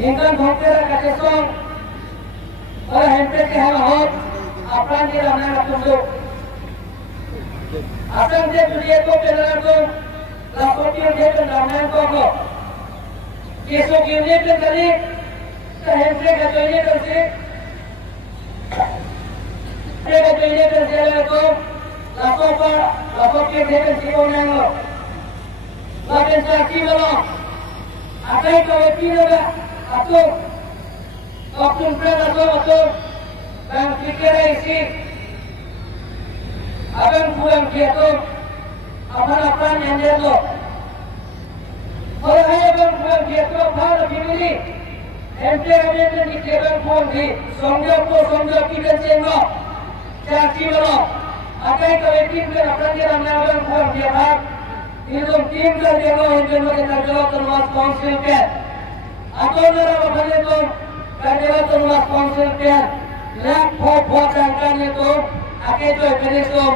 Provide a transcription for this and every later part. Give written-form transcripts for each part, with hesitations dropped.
Ingkan Bhongkera Katesong oleh Hempel ke Hamahot Apaan dia ramai tunduk Asam dia dunia ko penarantung Lapotian dia kan ramai ko Kesok ini kan kali Ke Hempel katoinya tersi Dia katoinya tersi ala ko Lapotian dia kan sikonang lo Lapen saksi malam Akai kau naga atau waktu atau bang pikirnya isi abang pulang dia tu apa yang dia tu kalau hanya bang pulang dia tu apa lebih milih ente ada di bang pulang di songjok kita cengok saksi malam akai kau apa dia bang pulang dia bang itu tim kerja lo yang kita jawab terus konsil kan atau nara bagaimana itu kerja terus konsil kan lek pop angkat itu akai tu itu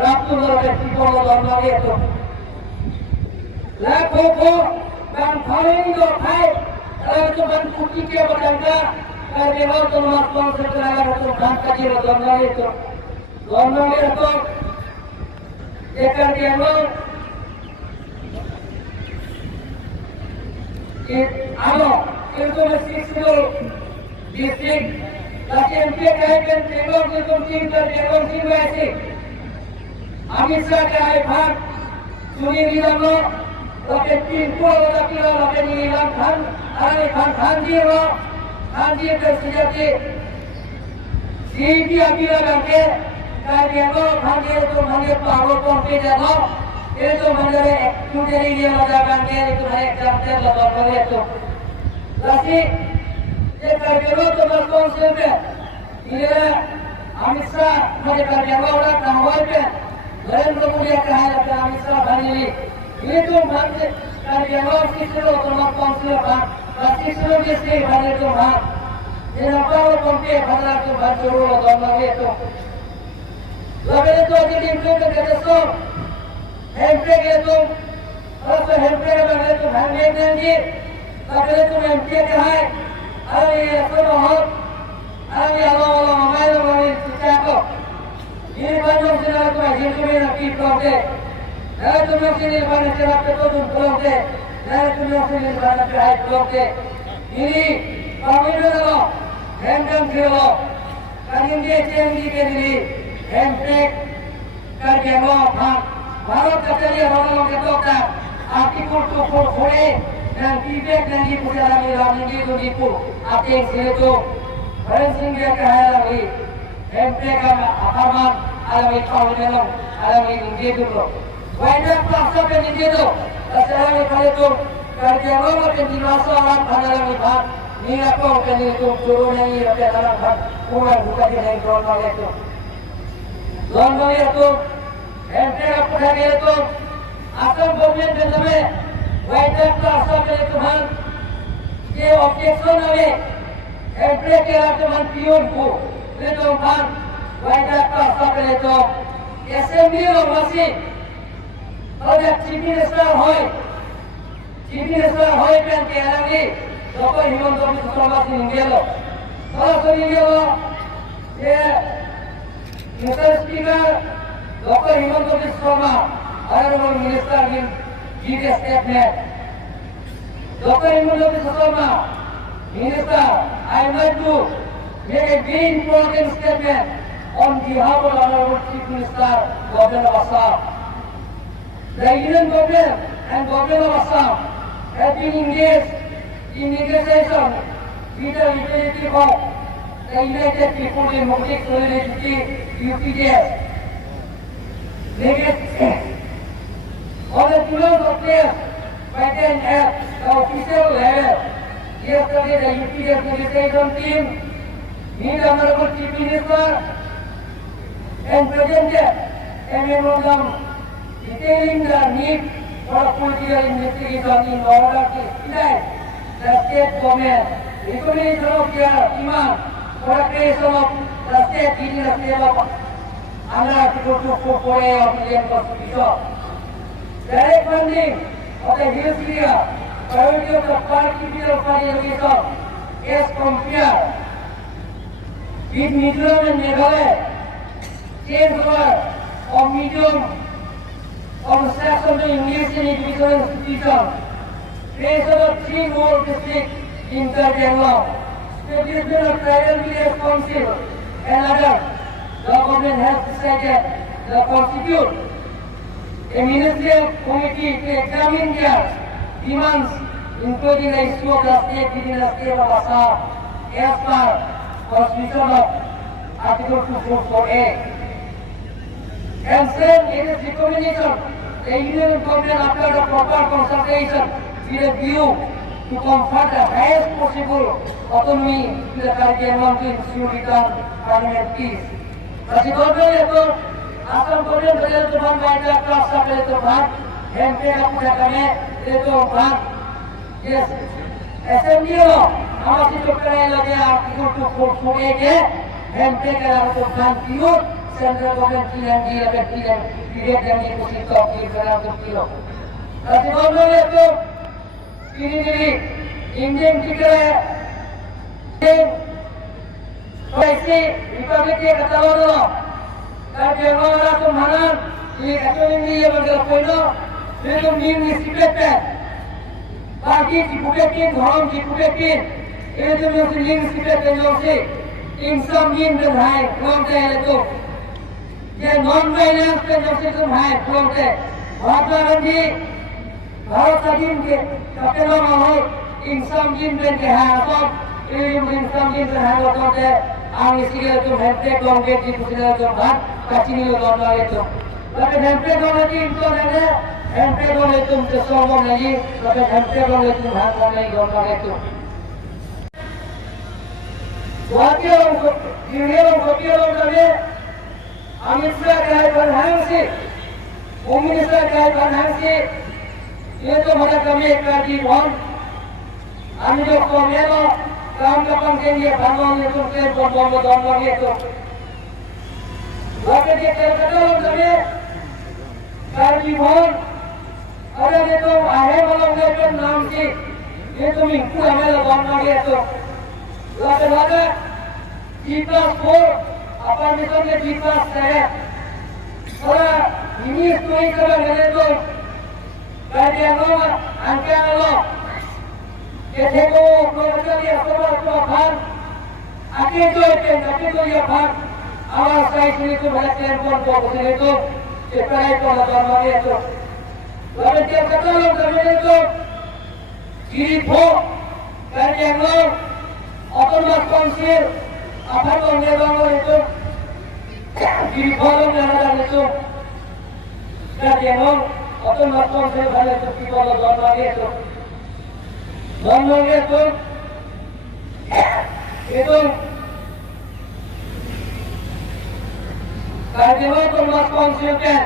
raktu nara people orang lagi itu lek pop bang paling itu kai kalau itu bang kuti ke berangka kerja terus konsil kan itu bang kaji orang lagi itu dekat dia lo Ano, itu mesti seluruh distrik. Tapi MP kahkan tengok itu cinta tengok simulasi. Amisa kahai bhag, suni nilamo, lapen pintu tapi lapen nilam khan dia tersejati. Sini abila bangke, kahai khan dia tu mana paru pompe jano. Itu menjadi menjadi dia melakukan itu naik jamter lepas itu. Lagi jika kita tu berkonsumsi, ia Amisa mereka jaga orang tahuan, lain kemudian kahaya Amisa bani itu bangsa kerja orang sisru tu berkonsumsi, lagi sisru mesti bani tu bang. Jika kau kompet bani tu baju orang itu. Lalu itu jadi impian kita semua. Hempel itu, kalau hempel itu hangge nanti, tapi itu hempel kahai, hari semua, hari Allah mengalir sejako. Ini banyak siapa tu masih tu nak kipau deh, dah tu masih banyak siapa tu pulang deh, dah tu masih banyak kahai pulang deh. Ini kami dulu, hempel kilo, kami dia cengi kiri, hempel kerja apa? Baru kecil orang kata artikel tu boleh dan tidak dan di pusat lagi itu dipu arti itu berensing dia kahaya lagi MP kan aparman alami kalau dalam alami ini dulu banyak pasal kan ini tu sekarang kalau tu kerja orang kan di masa orang pada lagi bah ni apa kan itu turun yang ini ada dalam bah kurang bukan di dalam keluar itu keluar itu MP apa hari itu asal government dengan wajib asal dari Tuhan ये objection है MP के राजमान peon को ले तो हम wajib asal dari itu assembly और machine और जब chief minister होए kan के आगे लोग हिमंत बिस्वा समासिन गेलो kalau सही गेलो ये Mr. Speaker Dr. Himanta Biswa Sarma, Honorable Minister, will give a statement. Dr. Himanta Biswa Sarma, Minister, I would like to make a very important statement on behalf of Honorable Chief Minister, Governor of Assam. The Union Government and Governor of Assam have been engaged in negotiation with the utility of the United People Democratic Solidarity UPDF. On the 12th of May, by then at the official level, yesterday the UPDF negotiation team meet the Honorable Chief Minister and presented a memorandum detailing the need for a political investigation in order to expedite the state government recognition of their demand for the creation of the state within the state of under Article 244A of the Indian Constitution. Direct funding of the hills area, priority of the park capital for the education, as compared with Mizoram and Meghalaya, change over of medium construction to English in educational institutions, creation of 3 more districts in Karnataka, establishment of tribal village council and others. The government has decided to constitute a ministerial committee to examine their demands, including the issue of the state within the state of Assam, as per Constitution of Article 244A. And send in its recommendation, the Union Government after the proper consultation with a view to confer the highest possible autonomy to the Karnataka to ensure return permanent peace. Masih government itu asal government berjalan tu bang baca kelas sampai itu bang, MP aku dah kami itu bang, yes, SMD lo, amat itu kena lagi artikel 244A ke, MP kalau tu bang piut, central government pilihan dia akan pilihan yang diikuti top di dalam tu piut. Masih government itu ini Indian kita ऐसे Republic के कतारों में कर जवाना तो माना ये कतोनी ये बंदर कोइनो ये तो मीन निस्कित है बाकी जिपुकेटिन हम जिपुकेटिन ये तो मीन निस्कित है जो से इंसान मीन में है क्योंकि ये तो ये नॉन वायलेंस पे जो से तुम है क्योंकि महात्मा गांधी भारत स्वाधीन के कपिला माहौल इंसान मीन में के है तो ये इंसान मीन में है तो ang isigal itu hempek longget di pusigal itu kan kacini lo longgal itu tapi hempek longget itu ada hempek longget itu sesuatu lagi tapi hempek longget itu hal lagi longgal itu wakil orang kopi orang kami Amit Shah kaya berhang si Ummi Shah kaya berhang si itu mana kami kaji bon kami jo komelo काम का पंखे ये भगवान ने तुमसे बोल बोल ये तो वाके के कलकत्ता लोग जमे कारली भवन अरे ये तो आहे वालों के नाम की ये तो मिंकू हमें लगाना ये तो वाके वाके G+4 अपन मिशन में G+7 और इन्हीं स्टोरी का मैंने तो कार्यालयों में अंके वालों ये देखो प्रोफेसर ये सब तो भाग आगे जो है आगे तो ये भाग आवाज का इसलिए तो बड़ा टेलीफोन को उसने तो ये पढ़ाई को लगा मारे तो वाले के कथा लोग जमीन तो गिरिफो करके लोग ऑटोनॉमस काउंसिल अपन लोग ने लोग तो गिरिफो लोग ने लगा तो करके लोग ऑटोनॉमस काउंसिल वाले तो की लोग लगा मारे तो Bangladesh itu Kardiwa to mas konsultan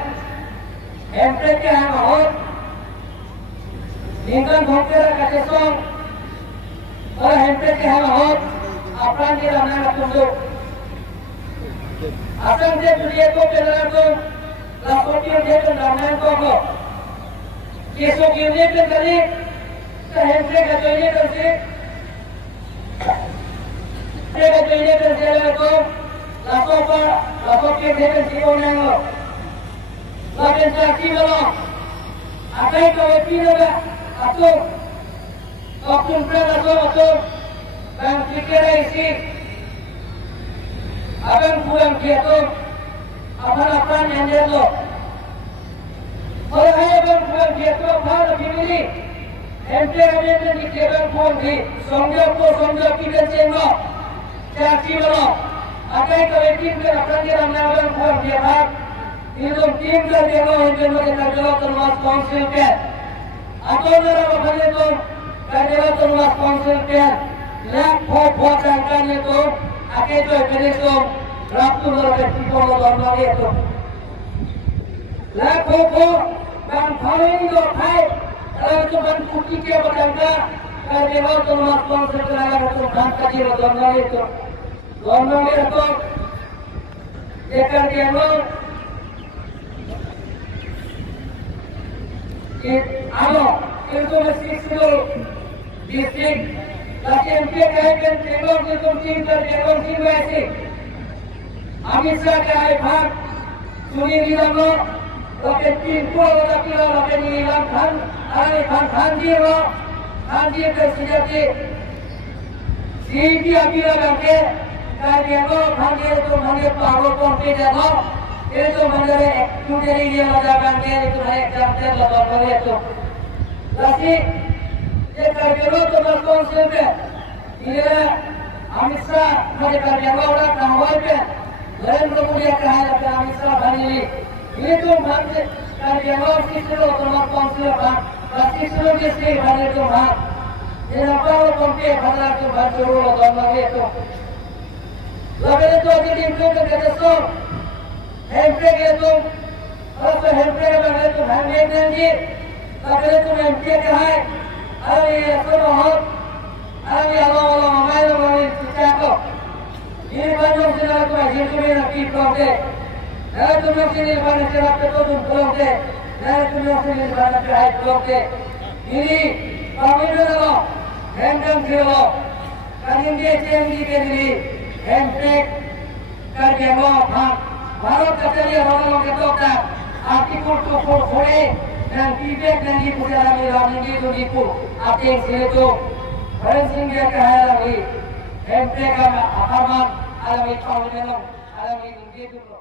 MP ke hamot Lincoln Bhokera Katesong और MP ke hamot apran ke ramana tundu asam je dunia ko pelan to lapoti je to ramana ko keso kiune pe kali हमें का चाहिए करते तो लाखों के भेजन जीवन में हो लेकिन चाची वाला आगे तो व्यक्ति लोग अतो ऑप्शन पर अतो बैंक टिकट है इसी अपन पूरा किया तो अपन अपना नियंत्रण लो और है अपन पूरा किया तो Bharat family MP American di Kebang Pon di Songjok kita cenggo caci balo akai ke wetin ke akan dia menang pon dia hak itu tim ke dia lo hendak kita jalan termas konsil ke atau nara bahane tu jalan termas konsil ke lak pho kan itu akai tu kene tu raptu nara beti polo dorna itu lak pho ban phane do khai kalau tu ban kuki ke batangka karena tu mas konsil kerana tu ban kaji lo dorna itu देखकर के हम लोग आलो इनको district lagi MP kahaikan Bengal Hukum Team dan Bengal Team Wasi. Amit Shah kahai Bhag, Sunil Nidamo, lagi Team Pulau lagi Nilam Khan, Ari Khan Ji Presiden CP Abila Banke, Bengal Khan itu mana Pago Pompe Jano, itu mana itu dari dia ada Banke itu mana example lebar itu. Lagi ये कार्यक्रम तो बलकौन से पे ये अमित शाह हमारे कार्यक्रम वाला कांगवाल पे नरेंद्र मोदी का है अपना अमित शाह भाई ये तो भाग कार्यक्रम की शुरू तो बलकौन से भाग राष्ट्रीय शुरू के से भाग तो भाग ये नपाल पंपे भाग तो भाग शुरू हो तो लगे तो अभी दिन तो कहते सो हेल्पे के तो और तो हेल्पे के लगे तो भाग ले देंगे लगे तो एमपी का है अरे तो बहुत अरे Allah मायने वाले चिताको ये बातों से ना तो ऐसे तुम्हें नकी करते ना तुम्हें से नहीं बात से आप तो तुम करते ना तुम्हें से नहीं बात से हाइट करते ये कामिल ना हैंडम खेलो करेंगे चेंजी के लिए हैंडटेक कर दिया भारत का चलिए भारत के तो का आर्टिकल तो फोड़े dan pibek dan di pusat kami ini tu dipu apa yang sini tu orang sini kahaya lagi MP kami apa mak alami kau ni long alami ini tu